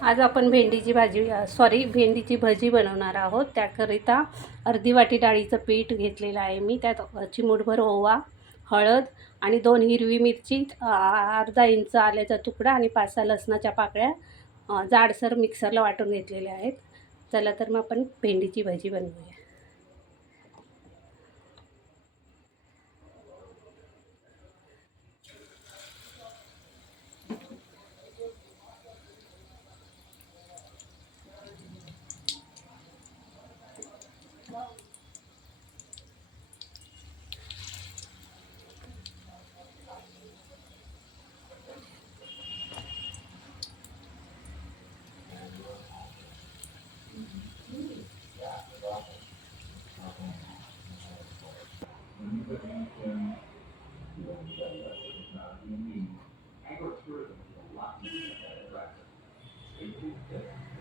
आज आपण भेंडीची भेंडीची भजी बनवणार आहोत। त्याकरिता अर्धी वाटी डाळीचं पीठ घेतलेलं आहे मी। त्यात चिमूटभर ओवा, हळद आणि 2 हिरवी मिरची, अर्धा इंच आल्याचा तुकडा आणि 5-6 लसणाच्या पाकळ्या जाडसर मिक्सरला वाटून घेतलेल्या आहेत। चला तर मग आपण भेंडीची भजी बनवूया।